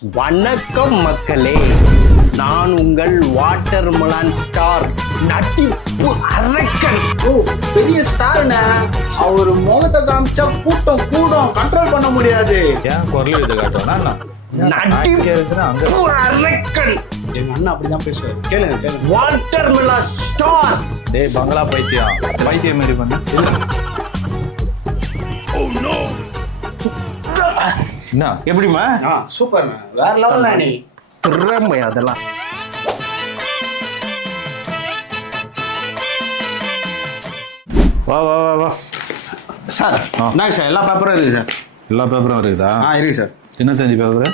வணக்கம் மக்களே, நான் உங்கள் வாட்டர்மெலன் ஸ்டார் நட்டிப்பு அரக்கன். ஓ பெரிய ஸ்டார்ண்ணே, அவர் முகத்தை காமிச்சா கூட்டம் கூடும், கண்ட்ரோல் பண்ண முடியாது. ஏன் குரல் இது காட்டுவானா? நட்டிப்பு அரக்கன். எங்க அண்ணா அப்படிதான் பேசுவாரு, கேளுங்க கேளுங்க. Watermelon star. டேய் பங்களா பைத்தியம் மாதிரி பண்ண என்ன எப்படிமா? சூப்பர்ண்ணே, வேற லெவல்ல நீ. திறமை அதெல்லாம். வா வா வா வா சார் என்னங்க சார், எல்லா பேப்பரும் இருக்கு சார். எல்லா பேப்பரும் இருக்குதா? இருக்கு சார். சின்னத்தஞ்சி பேப்பரு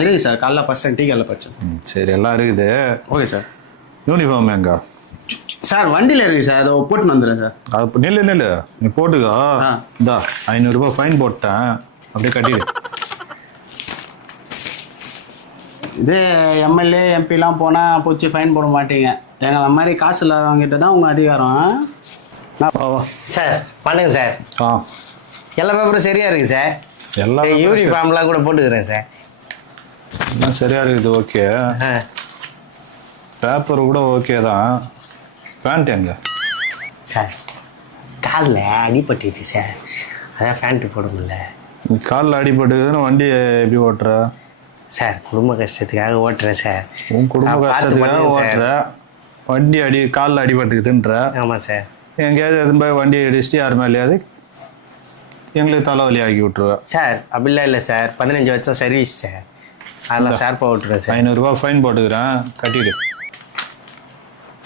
இருக்கு சார். காலைல பர்சன்ட் டீ காலைல பர்சன்ட். சரி எல்லாம் இருக்குது. Okay sir. யூனிஃபார்ம் எங்க சார் வண்டியில இருக்கு சார், அதை போட்டுன்னு வந்துடுறேன் சார். அது நில்லு நீ போட்டுக்கோ. இந்தா 500 ரூபாய் ஃபைன் போட்டேன், அப்படியே கட்டிடு. இதே எம்எல்ஏ எம்பிலாம் போனால் போச்சு ஃபைன் போட மாட்டீங்க. எங்களை மாதிரி காசு இல்லாதவங்கிட்ட தான் உங்கள் அதிகாரம். சார் பண்ணுங்க சார். எல்லா பேப்பரும் சரியா இருக்கு சார். எல்லா யூனிஃபார்ம்லாம் கூட போட்டுக்கிறேன் சார். எல்லாம் சரியா இருக்குது. ஓகே, பேப்பர் கூட ஓகே தான். பேண்ட் எங்க சார்? காலில் அடிபட்டுது சார், அதான் பேண்ட்டு போட முடியல. நீ காலில் அடிபட்டுக்குதுன்னு வண்டி எப்படி ஓட்டுற? சார் குடும்ப கஷ்டத்துக்காக ஓட்டுறேன் சார். உன் குடும்ப கஷ்டத்துக்காக ஓட்டுற, வண்டி காலில் அடிபட்டுக்குதுன்ற. ஆமாம் சார். எங்கேயாவது எதுவும் போய் வண்டி அடிச்சுட்டு யார் மேலேயாவது எங்களுக்கு தலைவலி ஆக்கி விட்ருவேன். சார் அப்படிலாம் இல்லை சார், 15 வருஷம் சர்வீஸ் சார், அதெல்லாம் ஷார்ப்பாக விட்டுறேன் சார். 500 ரூபாய் ஃபைன் போட்டுக்கிறேன், கட்டிடு.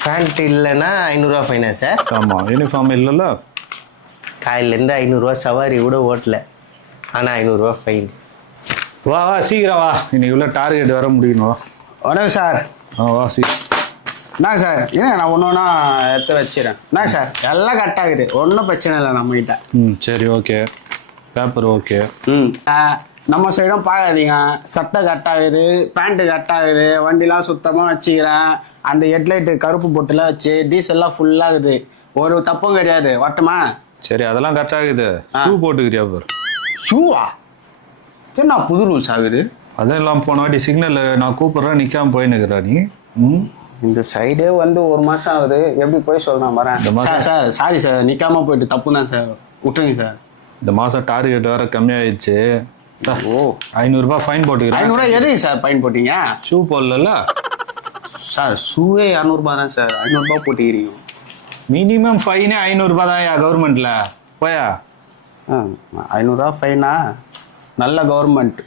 பேண்ட் இல்லைன்னா 500 ரூபா ஃபைனா சார்? ஆமாம், யூனிஃபார்ம் இல்லைல்ல. காலையிலேருந்து 500 ரூபா சவாரி கூட ஓட்டல, ஆனால் 500 ரூபா ஃபைன். வா வா சீக்கிரம் வா, இன்னைக்கு உள்ள டார்கெட் வர முடியணும். வரேன் சார். வா சீக்கிரம். என்ன சார், ஏன்னா நான் ஒன்று ஒன்றா எடுத்து வச்சிடறேன். என்ன சார் எல்லாம் கட் ஆகுது, ஒன்றும் பிரச்சனை இல்லை நம்மகிட்ட. சரி ஓகே, பேப்பர் ஓகே. நம்ம சைடும் பார்க்காதீங்க. சட்டை கட் ஆகுது, பேண்ட்டு கட் ஆகுது, வண்டிலாம் சுத்தமாக வச்சுக்கிறேன். அந்த ஹெட்லைட்டு கருப்பு பொட்டுலாம் வச்சு டீசல்லாம் ஃபுல்லாகுது, ஒரு தப்பும் கிடையாது. வட்டமா? சரி அதெல்லாம் கரெக்ட் ஆகுது. ஷூ போட்டுக்கிறியா பாரு. ஷூவா? சரி நான் புது ரூல்ஸ் ஆகுது. அதான் இல்லாமல் போன வாட்டி சிக்னலில் நான் கூப்பிட்றேன், நிற்காம போயின்னுக்குறா நீ. இந்த சைடே வந்து 1 மாதம் ஆகுது, எப்படி போய் சொல்கிறேன் வரேன். சார் சாரி சார், நிற்காம போயிட்டு தப்பு தான் சார், விட்டுருங்க சார். இந்த மாதம் டார்கெட் வேறு கம்மியாயிடுச்சு. ஓ 500 ரூபாய் ஃபைன் போட்டுக்கிறேன். 500 ரூபா எதுக்கு சார் ஃபைன் போட்டீங்க? ஷூ போடல சார். ஷூவே 200 ரூபா தான் சார், 500 ரூபா போட்டுக்கிறீங்க. மினிமம் ஃபைனே 500 ரூபாய் தான் கவர்மெண்ட்ல. போயா 500 ரூபா ஃபைனா? நல்ல கவர்மெண்ட்,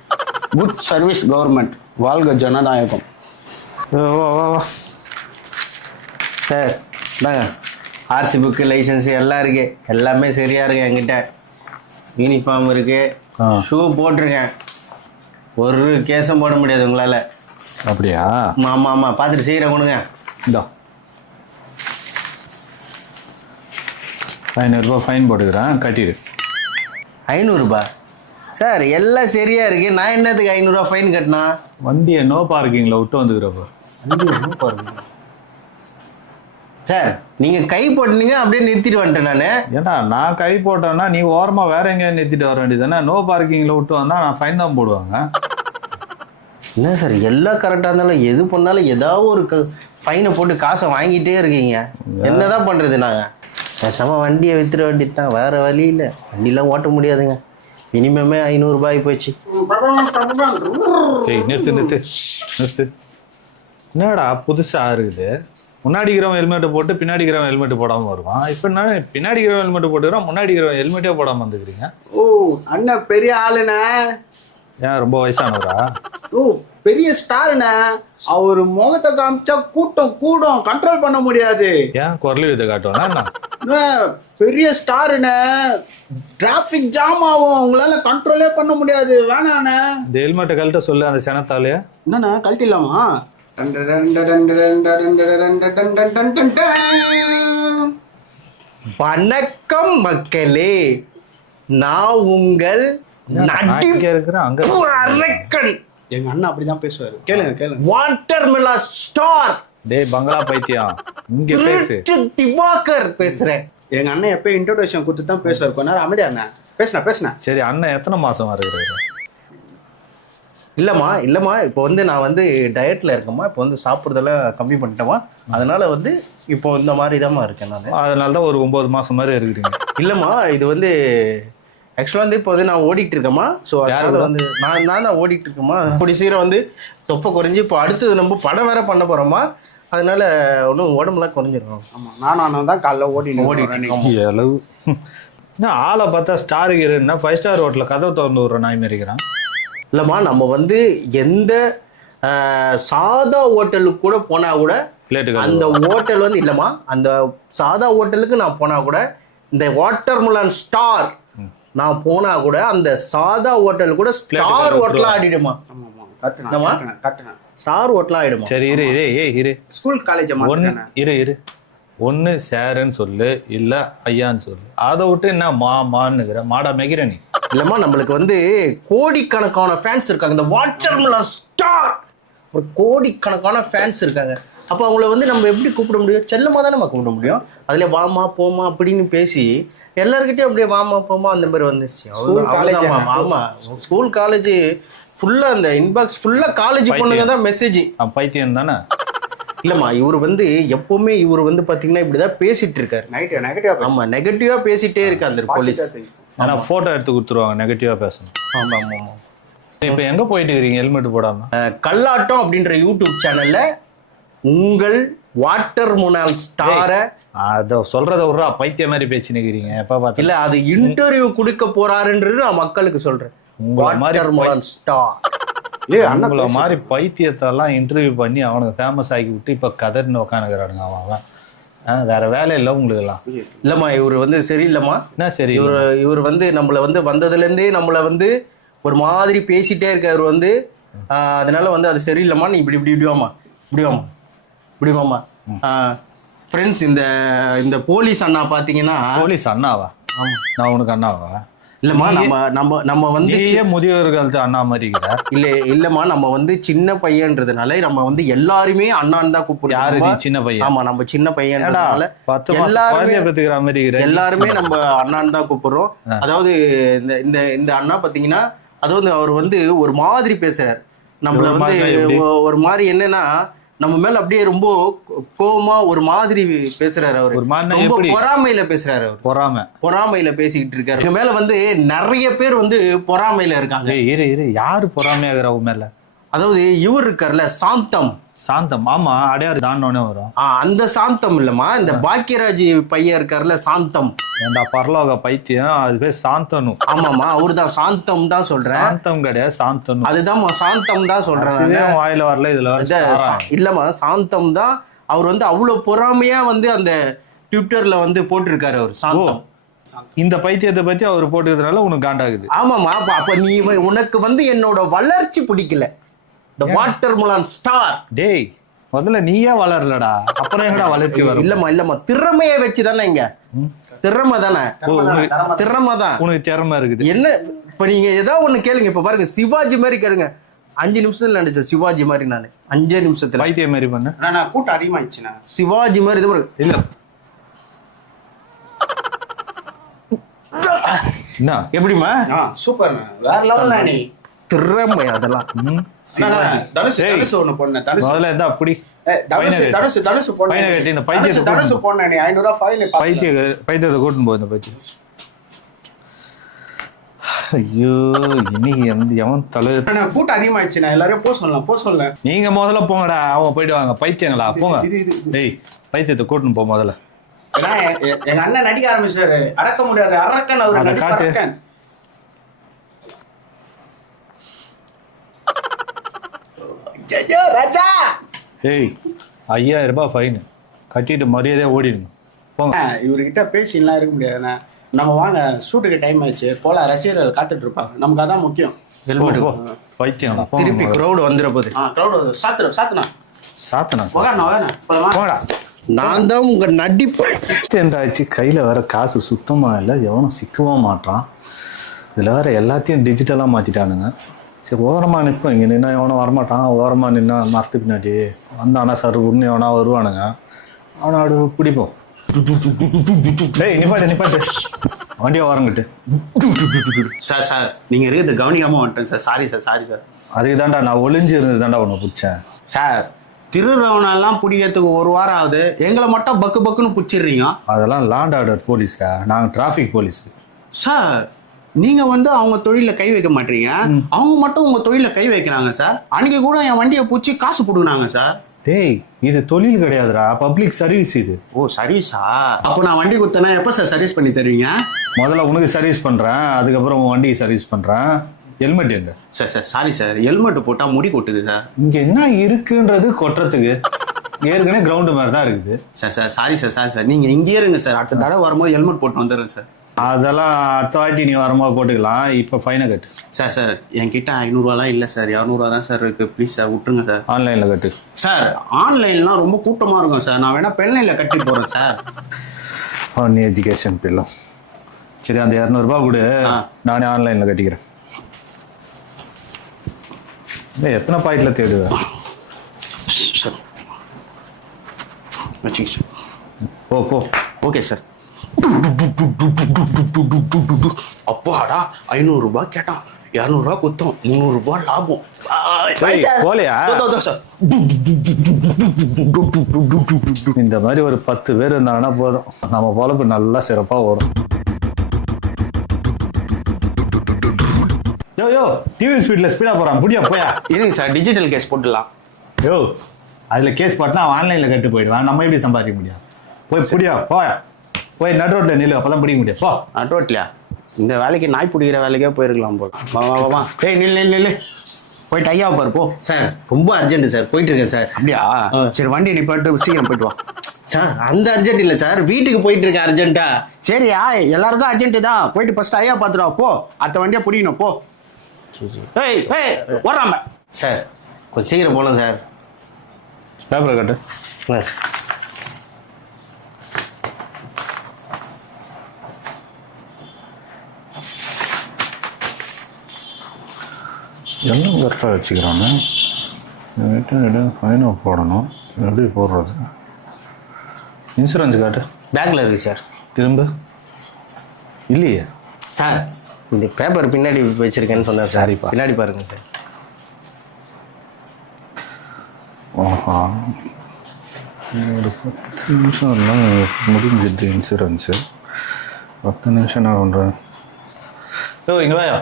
குட் சர்வீஸ் கவர்மெண்ட், வாழ்க ஜனநாயகம். வா வா வா சார் இந்தாங்க, ஆர்சி புக்கு, லைசன்ஸு எல்லாம் இருக்கு, எல்லாமே சரியா இருக்கு. என்கிட்ட யூனிஃபார்ம் இருக்கு, ஷூ போட்டிருக்கேன். ஒரு கேஸும் போட முடியாது உங்களால். அப்படியா? ஆமாம், பார்த்துட்டு சீக்கிரம் கொடுங்க. இதோ 500 ரூபாய் ஃபைன் போட்டுக்கிறேன், கட்டிடு. 500 ரூபா சார்? எல்லாம் சரியா இருக்கு, நான் என்னத்துக்கு 500 ரூபா ஃபைன் கட்டினா? வண்டியை நோ பார்க்கிங்கில் விட்டு வந்துக்கிறப்ப. சார் நீங்க கை போட்டீங்க, அப்படியே நிறுத்திட்டு வந்துட்டேன் நான். ஏன்னா நான் கை போட்டேன்னா நீ ஓரமா வேற எங்கேயா நிறுத்திட்டு வர வேண்டியதானே. நோ பார்க்கிங்ல விட்டு வந்தா நான் ஃபைன் தான் போடுவாங்க. என்ன சார் எல்லாம் கரெக்டாக இருந்தாலும் எது பண்ணாலும் ஏதாவது ஒரு ஃபைனை போட்டு காசை வாங்கிட்டே இருக்கீங்க, என்னதான் பண்றது? நாங்கள் பேசாம வண்டியை வித்துற வேண்டியது தான், வேற வழி இல்லை. வண்டிலாம் ஓட்ட முடியாதுங்க, மினிமமே 500 ரூபாய் போச்சு. நிறுத்து. என்னடா புதுசா இருக்குது? முன்னாடி இருக்கிறவன் ஹெல்மெட்டை போட்டு பின்னாடி இருக்கிறவன் ஹெல்மெட் போடாம வருவான். இப்போ என்ன பின்னாடி இருக்கிறவன் ஹெல்மெட் போட்டுக்கிறோம், முன்னாடி இருக்கிறவன் ஹெல்மெட்டே போடாம வந்துக்கிறீங்க. ஓ அண்ணன் பெரிய ஆளுண்ணே. ஏன் ரொம்ப வயசானவரா? ஓ பெரிய ஸ்டாருண்ணே, அவர் முகத்தை காமிச்சா கூட்டம் கூடும், கண்ட்ரோல் பண்ண முடியாது. ஏன் குரல் விதை காட்டுவானா? பெரிய ஸ்டாருண்ணே, டிராபிக் ஜாம் ஆகும், உங்களால கண்ட்ரோலே பண்ண முடியாது. வேணாண்ணே. இந்த ஹெல்மெட்டை கழட்ட சொல்லு அந்த சனத்தாலேயே. என்னண்ணா கழட்டிடலாமா? வணக்கம் மக்களே, நான் உங்கள் நட்டிப்பு அரக்கன். எங்க அண்ணா அப்படிதான் பேசுவாரு, கேளுங்க. Watermelon star. டேய் பங்களா பைத்தியம், இங்க பேசு. திவாகர் பேசுறேன். எங்க அண்ணன் எப்ப இன்ட்ரோடக்ஷன் கொடுத்து தான் பேசுவார். கொஞ்ச நேரம் அமைதியா அண்ணா பேசுனா. சரி அண்ணன் எத்தனை மாசம் இருக்கிறாரு? இல்லைம்மா இப்போ வந்து நான் வந்து டயட்டில் இருக்கேம்மா. இப்போ வந்து சாப்பிட்றதெல்லாம் கம்மி பண்ணிட்டேம்மா. அதனால வந்து இப்போ இந்த மாதிரி தான்மா இருக்கேன் நான். அதனால தான் ஒரு 9 மாசம் மாதிரி இருக்கிறீங்க. இல்லைம்மா இது வந்து ஆக்சுவலாக வந்து இப்போ வந்து நான் ஓடிட்டு இருக்கேம்மா. ஸோ அதனால வந்து நான் தான் ஓடிட்டு இருக்கேம்மா. அப்படி சீக்கிரம் வந்து தொப்பை குறைஞ்சி இப்போ அடுத்தது நம்ம படம் வேற பண்ண போகிறோம்மா. அதனால ஒன்றும் உடம்புலாம் குறைஞ்சிடும். ஆமாம் நானும் தான் காலைல ஓடிட்டு அளவு என்ன ஆளை பார்த்தா ஸ்டார் ஹீரோன்னா 5 ஸ்டார் ஹோட்டலில் கதவை திறந்து விட்ற நாய் மாரிக்கிறான். இல்லைம்மா நம்ம வந்து எந்த சாதா ஹோட்டலுக்கு கூட போனால் கூட பிளேட்டுக்கு அந்த ஹோட்டல் வந்து இல்லைம்மா அந்த சாதா ஹோட்டலுக்கு நான் போனால் கூட இந்த வாட்டர்மெலன் ஸ்டார் நான் போனா கூட அந்த சாதா ஹோட்டல் கூட ஸ்டார் ஹோட்டலா ஆடிடுமா. ஸ்டார் ஹோட்டலா ஆயிடுமா. சரி இரு ஸ்கூல் காலேஜ் இரு ஒன்னு சேருன்னு சொல்லு இல்ல ஐயான்னு சொல்லு. அதை விட்டு என்ன மான்னுங்கிற மாடா மெகிற நீ. இல்லம்மா நம்மளுக்கு வந்து கோடிக்கணக்கான ஃபேன்ஸ் இருக்காங்க. இந்த வாட்டர்மெலன் ஸ்டார் ஒரு கோடிக்கணக்கான ஃபேன்ஸ் இருக்காங்க. அப்போ அவங்கள வந்து நம்ம எப்படி கூப்பிட முடியும்? செல்லமா தானே நம்ம கூப்பிட முடியும். அதுல வாமா போமா அப்படின்னு பேசி எல்லாருக்கிட்டையும் அப்படியே வாமா போமா அந்த மாதிரி வந்துச்சு. ஆமா ஸ்கூல் காலேஜ் ஃபுல்லா அந்த இன்பாக்ஸ் ஃபுல்லா காலேஜ் பொண்ணுங்க தான் மெசேஜ். பைத்தியம் தானே. இல்லம்மா இவர் வந்து எப்பவுமே இவர் வந்து பாத்தீங்கன்னா இப்படிதான் பேசிட்டு இருக்காரு. நெகட்டிவா ஆமா நெகட்டிவா பேசிட்டே இருக்கு அந்த போலீஸ். ஆனா போட்டோ எடுத்து கொடுத்துருவாங்க நெகட்டிவா பேசணும். ஆமா ஆமா ஆமா. இப்ப எங்க போயிட்டு இருக்கீங்க ஹெல்மெட் போடாம? கல்லாட்டம் அப்படின்ற யூடியூப் சேனல்ல உங்கள் வாட்டர்மெலன் ஸ்டார அத சொல்றத விட்றா பைத்திய மாதிரி பேசினுக்கிறீங்க. எப்ப பார்த்தா இல்ல அது இன்டர்வியூ கொடுக்க போறாருன்றது நான் மக்களுக்கு சொல்றேன். வாட்டர்மெலன் ஸ்டார் உங்களை மாதிரி பைத்தியத்தெல்லாம் இன்டர்வியூ பண்ணி அவனுக்கு ஃபேமஸ் ஆக்கி விட்டு இப்ப கதர்னு உட்காந்துக்கிறானுங்க. அவன் வேற வேலை இல்லை உங்களுக்கு எல்லாம். இல்லம்மா இவர் வந்து சரியில்லைம்மா. என்ன சரி இவர் வந்து நம்மள வந்து வந்ததுல இருந்தே நம்மள வந்து ஒரு மாதிரி பேசிட்டே இருக்காரு வந்து. அதனால வந்து அது சரியில்லைம்மா. நீ இப்படி வாமா. ஃப்ரெண்ட்ஸ் இந்த போலீஸ் அண்ணா பாத்தீங்கன்னா. போலீஸ் அண்ணாவா? நான் உனக்கு அண்ணாவா? இல்லம்மா நம்ம வந்து முதியோர் காலத்து அண்ணா மாதிரி இல்லம்மா நம்ம வந்து சின்ன பையன்றதுனால நம்ம வந்து எல்லாருமே அண்ணான்னு தான் கூப்பிடுறோம். யாரு சின்ன பையன்? ஆமா நம்ம சின்ன பையன்றதுனால எல்லாருமே நம்ம அண்ணான்னு தான் கூப்பிடுறோம். அதாவது இந்த அண்ணா பாத்தீங்கன்னா அதாவது அவர் வந்து ஒரு மாதிரி பேசுறாரு. நம்மள வந்து ஒரு மாதிரி என்னன்னா நம்ம மேல அப்படியே ரொம்ப கோவமா ஒரு மாதிரி பேசுறாரு. அவரு ரொம்ப பொறாமையில பேசுறாரு. பொறாமையில பேசிக்கிட்டு இருக்காரு. இங்க மேல வந்து நிறைய பேர் வந்து பொறாமையில இருக்காங்க. இரு யாரு பொறாமையாகிற உன் மேல? அதாவது இவர் இருக்கார்ல சாந்தம். ஆமா அடையாறு தாண்டோனே வரும். அந்த சாந்தம் இல்லம்மா இந்த பாக்கியராஜ் பையன் இருக்காருல்ல சாந்தம். ஏண்டா பரலோக பைத்தியம் அது பேர் சாந்தனு. ஆமாமா அவருதான் சாந்தம் தான் சொல்றேன். சாந்தம் கிடையாது சாந்தனு. அதுதான் சாந்தம் தான் சொல்றேன். வாயில வரல இதுல இல்லம்மா சாந்தம் தான். அவர் வந்து அவ்வளவு பொறாமையா வந்து அந்த ட்விட்டர்ல வந்து போட்டிருக்காரு அவர் சாந்தம். இந்த பைத்தியத்தை பத்தி அவர் போட்டுக்கிறதுனால உனக்கு காண்டாகுது. ஆமாமா அப்ப நீ உனக்கு வந்து என்னோட வளர்ச்சி பிடிக்கல. The watermelon star. டேய் முதல்ல நீயே வளரலடா அப்புறம் என்னடா வளர்ச்சி வரும்? இல்லம்மா திறமையை வச்சு தானே இங்க திறமை தானே. திறமை தான் உனக்கு திறமை இருக்குது. என்ன இப்ப நீங்க ஏதாவது ஒண்ணு கேளுங்க. இப்ப பாருங்க சிவாஜி மாதிரி கேளுங்க. 5 நிமிஷத்துல நினைச்சேன் சிவாஜி மாதிரி. நான் 5 நிமிஷத்துல பைத்திய மாதிரி பண்ண கூட்டம் அதிகமாயிடுச்சுண்ணா. சிவாஜி மாதிரி இது இல்ல என்ன எப்படிமா சூப்பர் வேற லெவல்ல நீ திறமை அதெல்லாம். ஐயோ இன்னைக்கு எவன் கூட்டம் அதிகமாயிடுச்சு. எல்லாரும் போக சொல்லலாம். நீங்க முதல்ல போங்கடா. அவங்க போயிட்டு வாங்க பைத்தியங்களா போங்க. டேய் பைத்தியத்தை கூட்டணும் போ முதல்ல. எங்க அண்ணன் நடிக்க ஆரம்பிச்சாரு. அடக்க முடியாது அரக்கன் அவரு. ராஜா 5000 ரூபாய் ஃபைன் கட்டிட்டு மரியாதையா ஓடிடுங்க போங்க. இவர்கிட்ட பேசிலாம் இருக்க முடியாதுண்ணா. நம்ம வாங்க ஷூட்டுக்கு டைம் ஆயிடுச்சு போல. ரசிகர்கள் காத்துட்டு இருப்பாங்க. நமக்கு அதான் முக்கியம். பைத்தியம் திருப்பி கிரௌட் வந்துட போகுது. போங்கடா. நான் தான் உங்க நடிப்பு எந்தாச்சு. கையில வேற காசு சுத்தமா இல்லை. எவனும் சிக்கவும் மாட்டான். இதுல வேற எல்லாத்தையும் டிஜிட்டலா மாத்திட்டானுங்க. சரி ஓரமாக நிற்போம். இங்கே நின்னா எவனும் வரமாட்டான். ஓரமாக நின்னா மரத்து பின்னாடி வந்தானா சார் உடனே எவனா வருவானுங்க. அவனை அப்படி பிடிப்போம். டேய் நிப்பாட்டு வண்டியை ஓரங்கிட்டு. சார் நீங்கள் இருக்கிறது கவனிக்காமல் வந்துட்டேன் சார். Sorry sir. அதுக்கு தான்டா நான் ஒளிஞ்சு இருந்து தான்டா உன்னை பிடிச்சேன். சார் திருரவனெல்லாம் பிடிக்கிறதுக்கு 1 வாரம் ஆகுது, எங்களை மட்டும் பக்குன்னு பிடிச்சிடுறீங்க. அதெல்லாம் லாண்ட் ஆர்டர் போலீஸ்டா, நாங்கள் டிராஃபிக் போலீஸ். சார் நீங்கள் வந்து அவங்க தொழிலில் கை வைக்க மாட்டீங்க, அவங்க மட்டும் உங்கள் தொழிலில் கை வைக்கிறாங்க சார். அன்றைக்கி கூட என் வண்டியை பிடிச்சி காசு போடுனாங்க சார். டேய் இது தொழில் கிடையாதுடா, பப்ளிக் சர்வீஸ் இது. ஓ சர்வீஸா? அப்போ நான் வண்டி கொடுத்தேன்னா எப்போ சார் சர்வீஸ் பண்ணி தருவீங்க? முதல்ல உனக்கு சர்வீஸ் பண்ணுறேன், அதுக்கப்புறம் உன் வண்டிக்கு சர்வீஸ் பண்ணுறேன். ஹெல்மெட் எங்க? சார் சாரி சார், ஹெல்மெட் போட்டால் முடி கொட்டுது சார். இங்கே என்ன இருக்குன்றது கொட்டுறதுக்கு ஏற்கனவே கிரவுண்டு மாதிரி தான் இருக்குது. சார் சாரி சார் நீங்கள் இங்கேயே இருங்க சார். அடுத்த தடவை வரும்போது ஹெல்மெட் போட்டு வந்துடுறேன் சார். அதெல்லாம் அடுத்த வாட்டி நீ வரும்போது போட்டுக்கலாம், இப்போ ஃபைனை கட்டு. சார் என்கிட்ட 500ரூவாலாம் இல்லை சார், 200 தான் சார் இருக்குது. ப்ளீஸ் சார் விட்டுருங்க சார். ஆன்லைனில் கட்டு. சார் ஆன்லைன்லாம் ரொம்ப கூட்டமாக இருக்கும் சார், நான் வேணா பெண்லைனில் கட்டி போகிறேன் சார். நீ எஜுகேஷன் பில்லும் சரி, அந்த 200 கொடு, நானே ஆன்லைனில் கட்டிக்கிறேன். இல்லை எத்தனை பாக்கெட்டில் தேடுவேன் சார்? வச்சுக்க சார். போ. Okay sir. அப்பாடா 500 ரூபாய் கேட்டான், 200 ரூபாய் குத்தம், 300 ரூபாய் லாபம். போலையா? இந்த மாதிரி ஒரு 10 பேர் இருந்தாங்கன்னா போதும், நம்ம பொழப்பு நல்லா சிறப்பாக வரும். யோ டிவி ஸ்பீட்ல ஸ்பீடா போறான், புடியா போயா. இருங்க சார், டிஜிட்டல் கேஸ் போட்டுடலாம். யோ அதுல கேஸ் போட்டா அவன் ஆன்லைன்ல கட்டு போயிடுவான், நம்ம எப்படி சம்பாதிக்க முடியும்? போய் புடியா போயா, போய் நட் ரோட்ல நில்லு, அப்பதான் பிடிக்க முடியும். போ. நட் ரோட்லையா? இந்த வேலைக்கு நாய் பிடிக்கிற வேலைக்கே போயிருக்கலாம் போல. வா ஏய் நில்லு போயிட்டு ஐயா பாரு போ. சார் ரொம்ப அர்ஜென்ட் சார், போயிட்டு இருக்கேன் சார். அப்படியா? சரி வண்டி நீ போயிட்டு சீக்கிரம் போயிட்டு வா. சார் அந்த அர்ஜென்ட் இல்லை சார், வீட்டுக்கு போயிட்டு இருக்கேன் அர்ஜென்ட்டா. சரியா, எல்லாருக்கும் அர்ஜென்ட் தான். போயிட்டு ஃபர்ஸ்ட் ஐயா பார்த்துடா போ, அடுத்த வண்டியை பிடிக்கணும் போ. ஏய் ஓடுறாம சார் கொஞ்சம் சீக்கிரம் போகலாம் சார். பேப்பரை கட்டு. என்ன கரெக்டாக வச்சுக்கிறாங்க, ஃபைனாக போடணும். எப்படி போடுறது? இன்சூரன்ஸ் காட்டு. பேக்கில் இருக்குது சார். திரும்ப இல்லையே சார், இந்த பேப்பர் பின்னாடி வச்சிருக்கேன்னு சொன்னேன் சார். சரிப்பா. பின்னாடி பாருங்க சார். ஆஹா, ஒரு 10 நிமிஷம் எல்லாம் முடிஞ்சிது இன்சூரன்ஸு. 10 நிமிஷம் நான் பண்ணுறேன். ஓ இங்கே வாயா.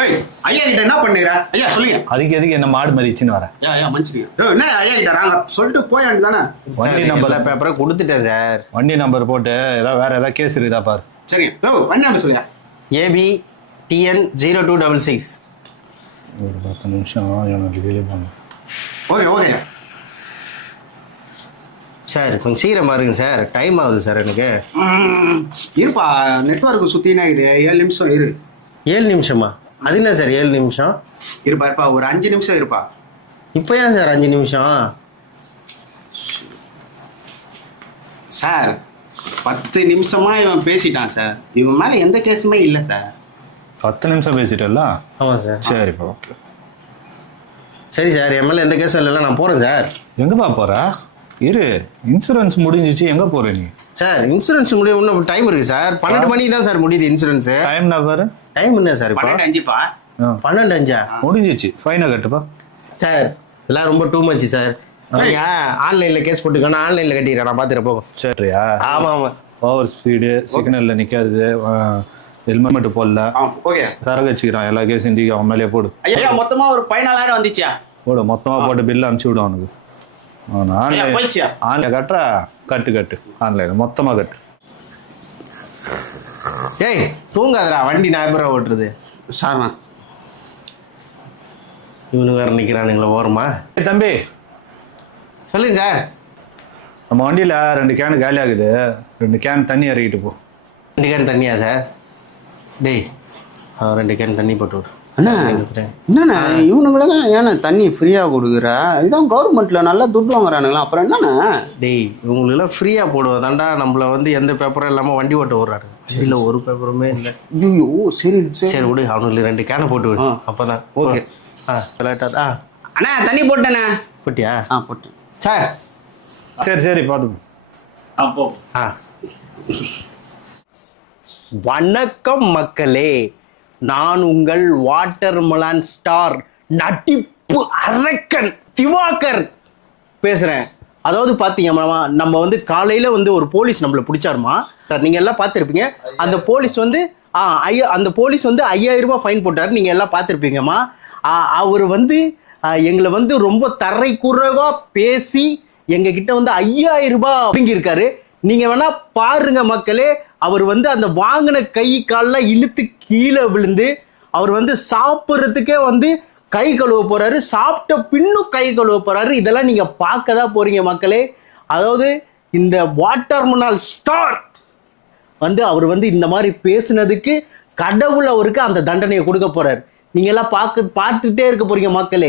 ஏய் ஐயா கிட்ட என்ன பண்ணுற? ஐயா சொல்லுங்க. அதுக்கு எதுக்கு என்ன மாடு மறிச்சுன்னு வரேன்? ஐயா மன்னிச்சுங்க. என்ன ஐயா கிட்ட நாங்க சொல்லிட்டு போய் வேண்டியதானே? வண்டி நம்பர் பேப்பரை கொடுத்துட்டேன் சார். வண்டி நம்பர் போட்டு ஏதாவது வேற ஏதாவது கேஸ் இருக்குதா பாரு. சரி வண்டி நம்பர் சொல்லுங்க. ABTN0266. ஒரு 10 நிமிஷம் எனக்கு வெளியே போங்க. ஓகே சார் கொஞ்சம் சீக்கிரம் பாருங்க சார், டைம் ஆகுது சார் எனக்கு. இருப்பா, நெட்வொர்க் சுத்தினா இரு. 7 நிமிஷம் இரு. 7 நிமிஷமா? அது என்ன சார் 7 நிமிஷம்? இருப்பா ஒரு 5 நிமிஷம் இருப்பா. இப்போ ஏன் சார் 5 நிமிஷம்? சார் 10 நிமிஷமா இவன் பேசிட்டான் சார். இவன் மேல எந்த கேஸுமே இல்லை சார். 10 நிமிஷம் பேசிட்டல? ஆமாம் சார். சரிப்பா, ஓகே. சரி சார், என் மேலே எந்த கேஸும் இல்லைல்ல, நான் போகிறேன் சார். எங்கப்பா போற? இரு, இன்சூரன்ஸ் முடிஞ்சிச்சு, எங்க போற நீ? சார் இன்சூரன்ஸ் முடியும், இன்னும் டைம் இருக்கு சார். 12 மணிக்கு தான் சார் முடியுது இன்சூரன்ஸ். டைம்னா பாரு. டைம் என்ன சார் இப்போ? 12:05பா. 12:05 முடிஞ்சிச்சு, ஃபைனை கட்டுப்பா. சார் எல்லாம் ரொம்ப டூ மச் சார். ஆன்லைனில் கேஸ் போட்டுக்கோனா ஆன்லைனில் கட்டிக்கிறேன், நான் பார்த்துட்டு போகும். சரியா? ஆமாம். ஓவர் ஸ்பீடு, சிக்னலில் நிற்காது, ஹெல்மெட் போடல, ஓகே சரக்கு வச்சுக்கிறான், எல்லா கேஸும் தூக்கி அவன் மேலே போடு. ஐயா மொத்தமா ஒரு 14,000 வந்துச்சியா? போடு, மொத்தமாக போட்டு பில் அனுப்பிச்சி விடும் அவனுக்கு. ஆன்லைன் கட்டுறா? கட்டு ஆன்லைன் மொத்தமாக கட்டு. ஏய் தூங்காதடா, வண்டி நான் எப்பறம் ஓட்டுறது? சார் இவனு வேற நிற்கிறானுங்களா ஓரமா? தம்பி சொல்லுங்க சார். நம்ம வண்டியில் 2 கேனு காலி ஆகுது, 2 கேன் தண்ணி இறக்கிட்டு போ. 2 கேன் தண்ணியா சார்? டேய் 2 கேன் தண்ணி போட்டு விடு. என்னண்ணா இவனுங்களெல்லாம் ஏன்னா தண்ணி ஃப்ரீயா கொடுக்குற? இதுதான் கவர்மெண்ட்ல நல்லா துட்டு வாங்குறானுங்களா, அப்புறம் என்னண்ணா? டேய் இவங்களெல்லாம் ஃப்ரீயா போடுவதாண்டா, நம்மள வந்து எந்த பேப்பரும் இல்லாமல் வண்டி ஓட்ட விடுறாரு. இல்லை ஒரு பேப்பருமே இல்லை. ஐயோ சரி விடு, அவனுக்கு 2 கேனை போட்டு விடு. அப்போதான் ஓகே. விளையாட்டா அண்ணா தண்ணி போட்டேண்ணே. போட்டியா? போட்டேன் சார். சரி பார்த்து போ. வணக்கம் மக்களே, நான் உங்கள் வாட்டர்மெலன் ஸ்டார் நட்டிப்பு அரக்கன் திவாகர் பேசுறேன். அதாவது பாத்தீங்கன்னா நம்ம வந்து காலையில வந்து ஒரு போலீஸ் நம்மள பிடிச்சாருமா. நீங்க எல்லாம் பார்த்துருப்பீங்க. அந்த போலீஸ் வந்து அந்த போலீஸ் வந்து 5000 ரூபாய் ஃபைன் போட்டாரு. நீங்க எல்லாம் பார்த்துருப்பீங்கம்மா. அவர் வந்து எங்களை வந்து ரொம்ப தரை குறைவா பேசி எங்க கிட்ட வந்து 5000 ரூபாய் வாங்கியிருக்காரு. நீங்க வேணா பாருங்க மக்களே. அவர் வந்து அந்த வாங்கின கை கால்லாம் இழுத்து கீழே விழுந்து அவர் வந்து சாப்பிட்றதுக்கே வந்து கை கழுவ போறாரு. சாப்பிட்ட பின்னும் கை கழுவ போறாரு. இதெல்லாம் நீங்க பார்க்க தான் போறீங்க மக்களே. அதாவது இந்த வாட்டர்மெலன் ஸ்டார் வந்து அவர் வந்து இந்த மாதிரி பேசுனதுக்கு கடவுள் அவருக்கு அந்த தண்டனையை கொடுக்க போறாரு. நீங்க எல்லாம் பார்த்துட்டே இருக்க போறீங்க மக்களே.